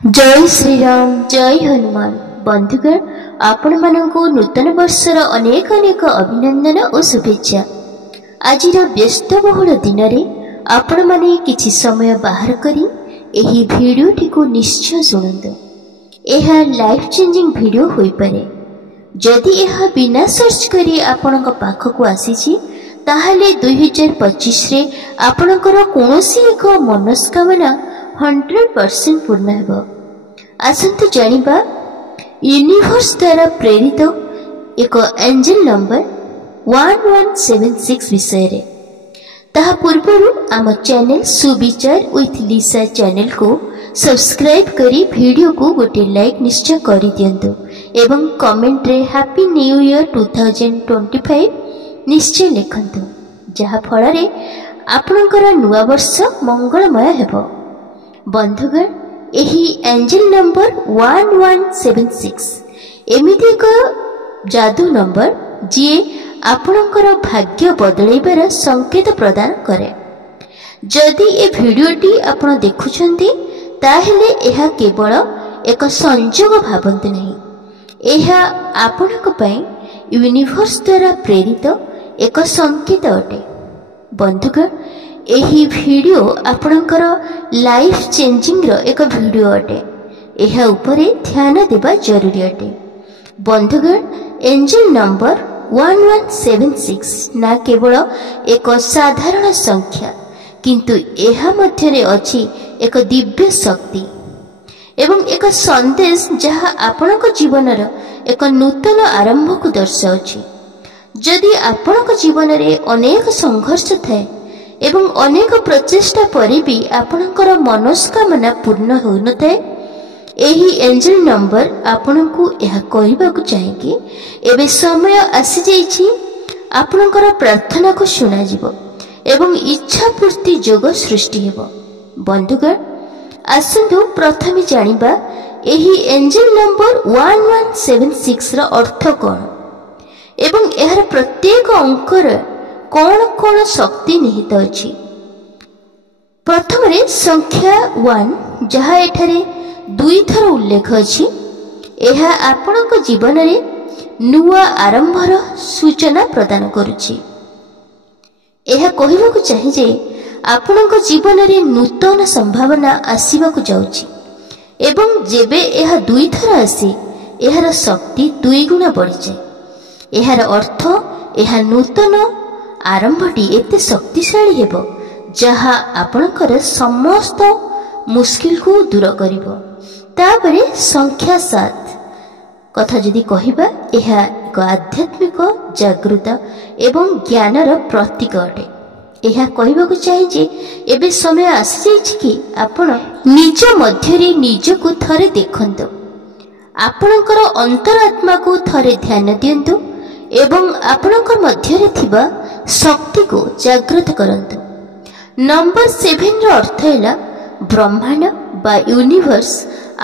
जय श्रीराम जय हनुमान बंधुगण आपण मानकु नूतन वर्षर अनेक अनेक अभिनंदन और शुभेच्छा। आज व्यस्तबहुल दिन में आपण माने किछि समय बाहर करी एही भिडियोटी को निश्चय शुणु। यह लाइफ चेंजिंग भिडियो होई पारे। जदि यह बिना सर्च करी आपण पाखक आसी ताहले 2025 रे आपणकर कोनोसी एक मनस्कामना 100% पूर्ण हेब। आसंतु जानिबा यूनिवर्स द्वारा प्रेरित एक एंजल नंबर 1176 विषय रे। ताहा पूर्वरु आम चैनल सुविचार विथ लिसा चैनल को सब्सक्राइब करी वीडियो को गोटे लाइक निश्चय करि दियंतु एवं कमेंट रे हैप्पी न्यू ईयर 2025 निश्चय लिखंतु, जहा फल रे आपणकर नुआ वर्ष मंगलमय हेबो। बंधुगण एही एंजल नंबर 1176 एमिति एक जादू नंबर जी आपणकर भाग्य बदलैबार संकेत प्रदान करे। जदि ए भिडियोटी आपण देखुछंती ताहेले एहा केवल एक संयोग भाबंतु नहीं, एहा आपणक पई यूनिवर्स द्वारा प्रेरित एक संकेत अटे। बंधुगण एही वीडियो आपणकर लाइफ चेंजिंग रो एक वीडियो अटे। एहा उपरे ध्यान देबा जरूरी अटे। बंधुगण एंजल नंबर 1176 ना केवल एक साधारण संख्या किंतु एहा मध्यरे अछि एक दिव्य शक्ति एवं एक संदेश जहा आपणक जीवनर एक नूतन आरंभ को दर्शाउछि। जदि आपणक जीवन रे अनेक संघर्ष थाए एवं अनेक प्रचेष्टा परि भी आपणकर मनस्कामना पूर्ण हो न थाए, एही एंजल नंबर आपणकु यह कहबाकु चाहे कि एबे समय आसी जाइछि आपणकर प्रार्थना को सुना जिवो एवं इच्छा पूर्ति योग सृष्टि हेबो। बंधुगण आसंतु प्रथमे जानिबा एही एंजल नंबर 1176 रो अर्थ कोन एवं एहर प्रत्येक अंकर कौन कौन शक्ति निहित अछि। प्रथम रे संख्या 1 जहा एठारे दुई थर उल्लेख अछि, एहा आपणक जीवन रे नुआ आरंभर सूचना प्रदान करुछि। एहा कहिबाकु चाहे जे आपणक जीवन रे नूतन संभावना आसीबाकु जाउछि एवं जेबे एहा दुई थर आसी एहार शक्ति दुई गुणा बढ़ि जाय। एहार अर्थ एहा नूतन आरंभटी एते शक्तिशाली हेबो जहा आपणकर समस्त मुश्किल को दूर करिवो। तापरे संख्या 7 कथा जदि कहिबा एहा एक आध्यात्मिक जागृत एवं ज्ञानर प्रतीक अटे। एहा कहिबाकु चाहे जे एबे समय आसी जाइछि कि आपण निज मध्यरे निजको थरे देखंतु, आपणकर अंतरात्मा को थरे ध्यान दियंतु एवं आपणकर मध्यरे थिबा शक्ति को जागृत करंतु। नंबर 7 रो अर्थ हैला ब्रह्मांड बा यूनिवर्स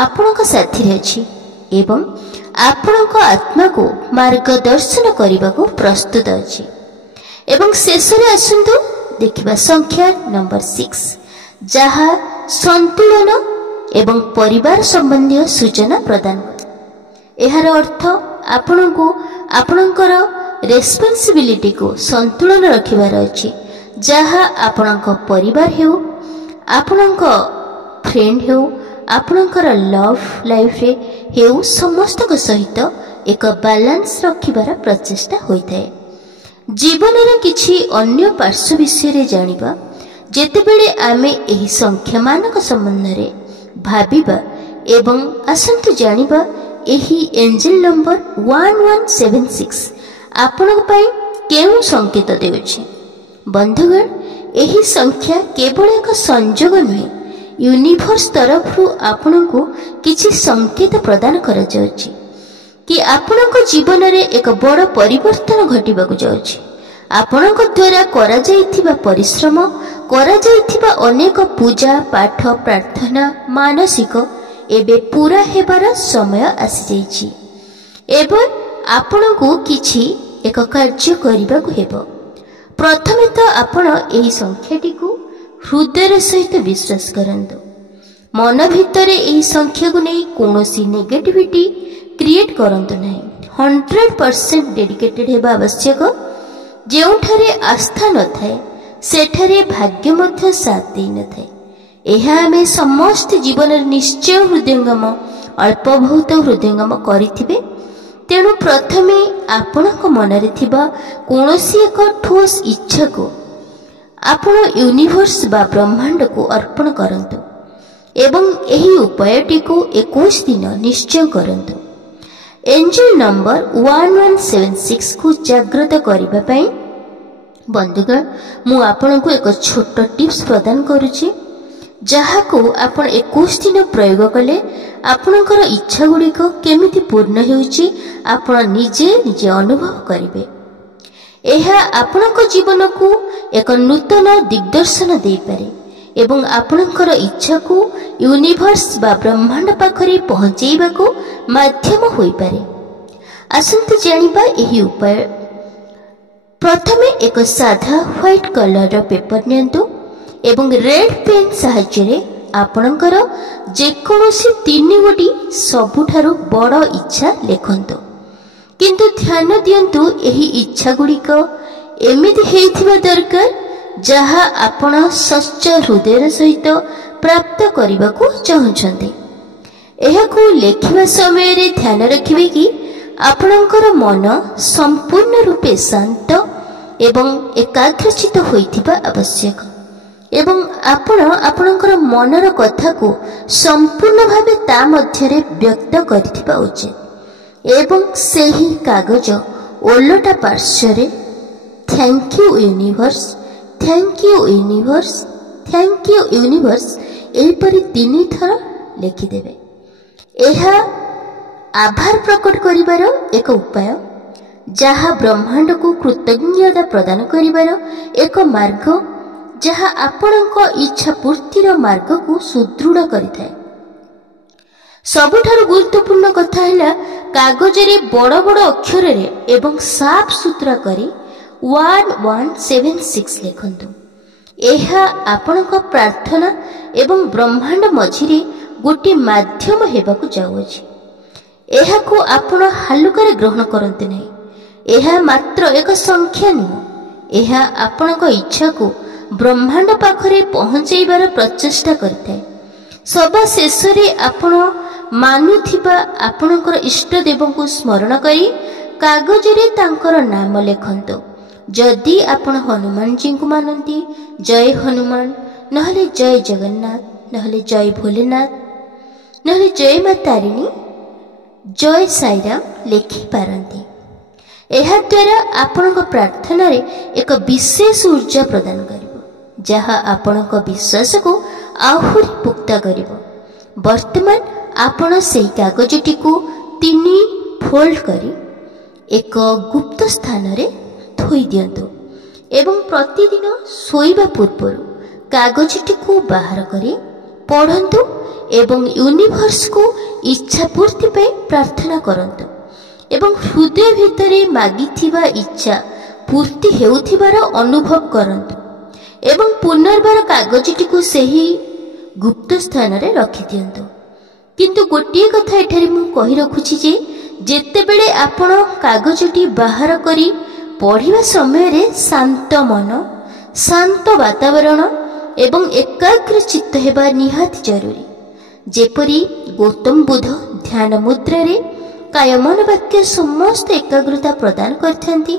आपणक साथी रे अछि एवं आपणक आत्मा को मार्गदर्शन करने को प्रस्तुत अछि। एवं शेष रे आसंतु देखिबा संख्या नंबर 6 जहा संतुलन एवं परिवार संबंधी सूचना प्रदान करे। एहार अर्थ आपणको आपणकर रेस्पॉन्सिबिलिटी को संतुलन रखिबार अछि, जहा आपणक परिवार हेउ आपणक फ्रेंड हेउ आपणकर लव लाइफ रे हेउ समस्त को सहित एक बैलेंस रखिबार प्रचेष्टा होइथाय। जीवन रे किछि अन्य पार्श्व विषय रे जानिबा जेतेबेले आमे एही संख्या मानक संबंध रे भाबिबा एवं आसंतु जानिबा एही एंजल नंबर 1176 आपणक पई केउ संकेत देउछि। बंधुगण एही संख्या केवल एक संयोग नुहे, यूनिवर्स तरफरु आपणको किछि संकेत प्रदान करा जाउछि कि आपणक जीवन रे एक बड़ परिवर्तन घटिबाकु जाउछि। आपणक द्वारा करा जाइथिबा परिश्रम करा जाइथिबा अनेक पूजा पाठ प्रार्थना मानसिक एबे पूरा हेबार समय आसी जाइछि एवं आपणको किछि एक कार्य करिबाकु हेबो। प्रथमे तो आपण एही संख्याटी को हृदय सहित विश्वास करंतु मन भितर यही संख्या को नहीं कौनसी नेगेटिविटी क्रिएट करंतु नहीं। 100% डेडिकेटेड हेबा आवश्यक। ଯେଉଁଠାରେ ଆସ୍ଥା ନଥାଏ ସେଠାରେ ଭାଗ୍ୟ ମଧ୍ୟ ସାଥ ଦେଇନଥାଏ। ଏହା ଆମେ ସମସ୍ତେ ଜୀବନରେ ନିଶ୍ଚୟ ହୃଦୟଙ୍ଗମ ଅଳ୍ପ ବହୁତ ହୃଦୟଙ୍ଗମ କରିଥିବେ। ତେଣୁ ପ୍ରଥମେ ଆପଣଙ୍କ ମନରେ ଥିବା କୌଣସି ଏକ ଠୋସ୍ ଇଚ୍ଛାକୁ ଆପଣ ୟୁନିଭର୍ସ ବା ବ୍ରହ୍ମାଣ୍ଡକୁ ଅର୍ପଣ କରନ୍ତୁ ଏବଂ ଏହି ଉପାୟଟିକୁ 21 ଦିନ ନିଶ୍ଚୟ କରନ୍ତୁ। ଏଞ୍ଜେଲ ନମ୍ବର 1176 କୁ ଜାଗ୍ରତ କରିବା ପାଇଁ ବନ୍ଧୁଗଣ ମୁଁ ଆପଣଙ୍କୁ ଏକ ଛୋଟ ଟିପ୍ସ ପ୍ରଦାନ କରୁଛି, ଯାହାକୁ ଆପଣ 21 ଦିନ ପ୍ରୟୋଗ କଲେ ଆପଣଙ୍କର ଇଚ୍ଛା ଗୁଡ଼ିକ କେମିତି ପୂର୍ଣ୍ଣ ହେଉଛି ଆପଣ ନିଜେ ନିଜେ ଅନୁଭବ କରିବେ। ଏହା ଆପଣଙ୍କ ଜୀବନକୁ ଏକ ନୂତନ ଦିଗ୍ଦର୍ଶନ ଦେଇପାରେ ଏବଂ ଆପଣଙ୍କର ଇଚ୍ଛାକୁ ୟୁନିଭର୍ସ ବା ବ୍ରହ୍ମାଣ୍ଡ ପାଖରେ ପହଞ୍ଚାଇବାକୁ ମାଧ୍ୟମ ହୋଇପାରେ। ଆସନ୍ତୁ ଜାଣିବା ଏହି ଉପାୟ। ପ୍ରଥମେ ଏକ ସାଧା ହ୍ୱାଇଟ୍ କଲରର ପେପର ନିଅନ୍ତୁ ଏବଂ ରେଡ୍ ପେନ୍ ସାହାଯ୍ୟରେ ଆପଣଙ୍କର ଯେକୌଣସି 3 ସବୁଠାରୁ ବଡ଼ ଇଚ୍ଛା ଲେଖନ୍ତୁ। କିନ୍ତୁ ଧ୍ୟାନ ଦିଅନ୍ତୁ ଏହି ଇଚ୍ଛା ଗୁଡ଼ିକ ଏମିତି ହେଇଥିବା ଦରକାର ଯାହା ଆପଣ ସଚ୍ଚ ହୃଦୟର ସହିତ ପ୍ରାପ୍ତ କରିବାକୁ ଚାହୁଁଛନ୍ତି। ଏହାକୁ ଲେଖିବା ସମୟରେ ଧ୍ୟାନ ରଖିବେ କି ଆପଣଙ୍କର ମନ ସମ୍ପୂର୍ଣ୍ଣ ରୂପେ ଶାନ୍ତ ଏବଂ ଏକାଗ୍ରଚିତ ହୋଇଥିବା ଆବଶ୍ୟକ ଏବଂ ଆପଣ ଆପଣଙ୍କର ମନର କଥାକୁ ସମ୍ପୂର୍ଣ୍ଣ ଭାବେ ତା ମଧ୍ୟରେ ବ୍ୟକ୍ତ କରିଥିବା ଉଚିତ। ଏବଂ ସେହି କାଗଜ ଓଲଟା ପାର୍ଶ୍ୱରେ thank you universe, thank you universe, thank you universe ଏହିପରି 3 ଥର ଲେଖିଦେବେ। ଏହା ଆଭାର ପ୍ରକଟ କରିବାର ଏକ ଉପାୟ, ଯାହା ବ୍ରହ୍ମାଣ୍ଡକୁ କୃତଜ୍ଞତା ପ୍ରଦାନ କରିବାର ଏକ ମାର୍ଗ, ଯାହା ଆପଣଙ୍କ ଇଚ୍ଛା ପୂର୍ତ୍ତିର ମାର୍ଗକୁ ସୁଦୃଢ଼ କରିଥାଏ। ସବୁଠାରୁ ଗୁରୁତ୍ୱପୂର୍ଣ୍ଣ କଥା ହେଲା କାଗଜରେ ବଡ଼ ବଡ଼ ଅକ୍ଷରରେ ଏବଂ ସାଫ ସୁତରା କରି 1176 ଲେଖନ୍ତୁ। ଏହା ଆପଣଙ୍କ ପ୍ରାର୍ଥନା ଏବଂ ବ୍ରହ୍ମାଣ୍ଡ ମଝିରେ ଗୋଟିଏ ମାଧ୍ୟମ ହେବାକୁ ଯାଉଅଛି। ଏହାକୁ ଆପଣ ହାଲୁକାରେ ଗ୍ରହଣ କରନ୍ତୁ ନାହିଁ। ଏହା ମାତ୍ର ଏକ ସଂଖ୍ୟା ନୁହେଁ, ଏହା ଆପଣଙ୍କ ଇଚ୍ଛାକୁ ବ୍ରହ୍ମାଣ୍ଡ ପାଖରେ ପହଞ୍ଚାଇବାର ପ୍ରଚେଷ୍ଟା କରିଥାଏ। ସବା ଶେଷରେ ଆପଣ ମାନୁଥିବା ଆପଣଙ୍କର ଇଷ୍ଟଦେବଙ୍କୁ ସ୍ମରଣ କରି କାଗଜରେ ତାଙ୍କର ନାମ ଲେଖନ୍ତୁ। ଯଦି ଆପଣ ହନୁମାନଜୀଙ୍କୁ ମାନନ୍ତି, ଜୟ ହନୁମାନ, ନହେଲେ ଜୟ ଜଗନ୍ନାଥ, ନହେଲେ ଜୟ ଭୋଲେନାଥ, ନହେଲେ ଜୟ ମା ତାରିଣୀ, ଜୟ ସାଇରାମ ଲେଖିପାରନ୍ତି। ଏହାଦ୍ୱାରା ଆପଣଙ୍କ ପ୍ରାର୍ଥନାରେ ଏକ ବିଶେଷ ଉର୍ଜା ପ୍ରଦାନ କରିବ, ଯାହା ଆପଣଙ୍କ ବିଶ୍ୱାସକୁ ଆହୁରି ପୁକ୍ତ କରିବ। ବର୍ତ୍ତମାନ ଆପଣ ସେହି କାଗଜଟିକୁ 3 ଫୋଲ୍ଡ କରି ଏକ ଗୁପ୍ତ ସ୍ଥାନରେ ଥୋଇ ଦିଅନ୍ତୁ ଏବଂ ପ୍ରତିଦିନ ଶୋଇବା ପୂର୍ବରୁ କାଗଜଟିକୁ ବାହାର କରି ପଢ଼ନ୍ତୁ ଏବଂ ୟୁନିଭର୍ସକୁ ଇଚ୍ଛା ପୂର୍ତ୍ତି ପାଇଁ ପ୍ରାର୍ଥନା କରନ୍ତୁ ଏବଂ ହୃଦୟ ଭିତରେ ମାଗିଥିବା ଇଚ୍ଛା ପୂର୍ତ୍ତି ହେଉଥିବାର ଅନୁଭବ କରନ୍ତୁ ଏବଂ ପୁନର୍ବାର କାଗଜଟିକୁ ସେହି ଗୁପ୍ତ ସ୍ଥାନରେ ରଖିଦିଅନ୍ତୁ। କିନ୍ତୁ ଗୋଟିଏ କଥା ଏଠାରେ ମୁଁ କହି ରଖୁଛି ଯେ ଯେତେବେଳେ ଆପଣ କାଗଜଟି ବାହାର କରି ପଢ଼ିବା ସମୟରେ ଶାନ୍ତ ମନ, ଶାନ୍ତ ବାତାବରଣ ଏବଂ ଏକାଗ୍ର ଚିତ୍ତ ହେବା ନିହାତି ଜରୁରୀ। ଯେପରି ଗୌତମ ବୁଦ୍ଧ ଧ୍ୟାନ ମୁଦ୍ରାରେ କାୟମନ ବାକ୍ୟ ସମସ୍ତ ଏକାଗ୍ରତା ପ୍ରଦାନ କରିଥାନ୍ତି,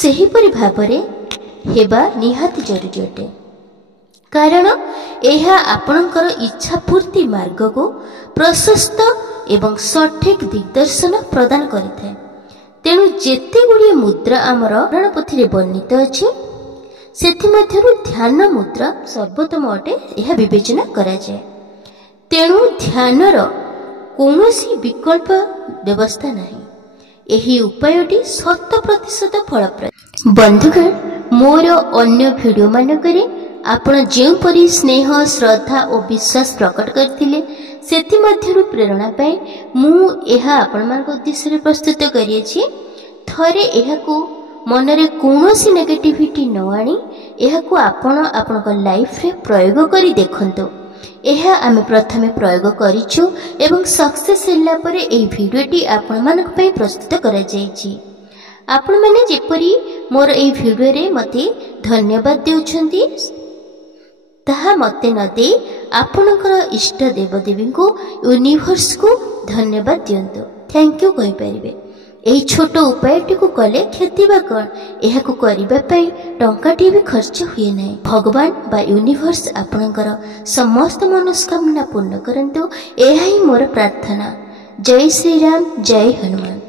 ସେହିପରି ଭାବରେ ହେବା ନିହାତି ଜରୁରୀ ଅଟେ। କାରଣ ଏହା ଆପଣଙ୍କର ଇଚ୍ଛା ପୂର୍ତ୍ତି ମାର୍ଗକୁ ପ୍ରଶସ୍ତ ଏବଂ ସଠିକ୍ ଦିଗ୍ଦର୍ଶନ ପ୍ରଦାନ କରିଥାଏ। ତେଣୁ ଯେତେ ଗୁଡ଼ିଏ ମୁଦ୍ରା ଆମର ପୁରାଣ ପୋଥିରେ ବର୍ଣ୍ଣିତ ଅଛି, ସେଥିମଧ୍ୟରୁ ଧ୍ୟାନ ମୁଦ୍ରା ସର୍ବୋତ୍ତମ ଅଟେ, ଏହା ବିବେଚନା କରାଯାଏ। ତେଣୁ ଧ୍ୟାନର କୌଣସି ବିକଳ୍ପ ବ୍ୟବସ୍ଥା ନାହିଁ। ଏହି ଉପାୟଟି 100% ଫଳପ୍ରଦ। ବନ୍ଧୁଗଣ, ମୋର ଅନ୍ୟ ଭିଡ଼ିଓ ମାନଙ୍କରେ ଆପଣ ଯେଉଁପରି ସ୍ନେହ, ଶ୍ରଦ୍ଧା ଓ ବିଶ୍ୱାସ ପ୍ରକଟ କରିଥିଲେ, ସେଥିମଧ୍ୟରୁ ପ୍ରେରଣା ପାଇଁ ମୁଁ ଏହା ଆପଣମାନଙ୍କ ଉଦ୍ଦେଶ୍ୟରେ ପ୍ରସ୍ତୁତ କରିଅଛି। ଥରେ ଏହାକୁ ମନରେ କୌଣସି ନେଗେଟିଭିଟି ନ ଆଣି ଏହାକୁ ଆପଣ ଆପଣଙ୍କ ଲାଇଫରେ ପ୍ରୟୋଗ କରି ଦେଖନ୍ତୁ ଏହା ଆମେ ପ୍ରଥମେ ପ୍ରୟୋଗ କରିଛୁ ଏବଂ ସକ୍ସେସ୍ ହେଲା ପରେ ଏହି ଭିଡ଼ିଓଟି ଆପଣମାନଙ୍କ ପାଇଁ ପ୍ରସ୍ତୁତ କରାଯାଇଛି। ଆପଣମାନେ ଯେପରି ମୋର ଏହି ଭିଡ଼ିଓରେ ମୋତେ ଧନ୍ୟବାଦ ଦେଉଛନ୍ତି, ତାହା ମୋତେ ନ ଦେଇ ଆପଣଙ୍କର ଇଷ୍ଟ ଦେବଦେବୀଙ୍କୁ ୟୁନିଭର୍ସକୁ ଧନ୍ୟବାଦ ଦିଅନ୍ତୁ, ଥ୍ୟାଙ୍କ ୟୁ କହିପାରିବେ। ଏହି ଛୋଟ ଉପାୟଟିକୁ କଲେ କ୍ଷତି ବା କ'ଣ? ଏହାକୁ କରିବା ପାଇଁ ଟଙ୍କାଟିଏ ବି ଖର୍ଚ୍ଚ ହୁଏ ନାହିଁ। ଭଗବାନ ବା ୟୁନିଭର୍ସ ଆପଣଙ୍କର ସମସ୍ତ ମନସ୍କାମନା ପୂର୍ଣ୍ଣ କରନ୍ତୁ, ଏହା ହିଁ ମୋର ପ୍ରାର୍ଥନା। ଜୟ ଶ୍ରୀରାମ, ଜୟ ହନୁମାନ।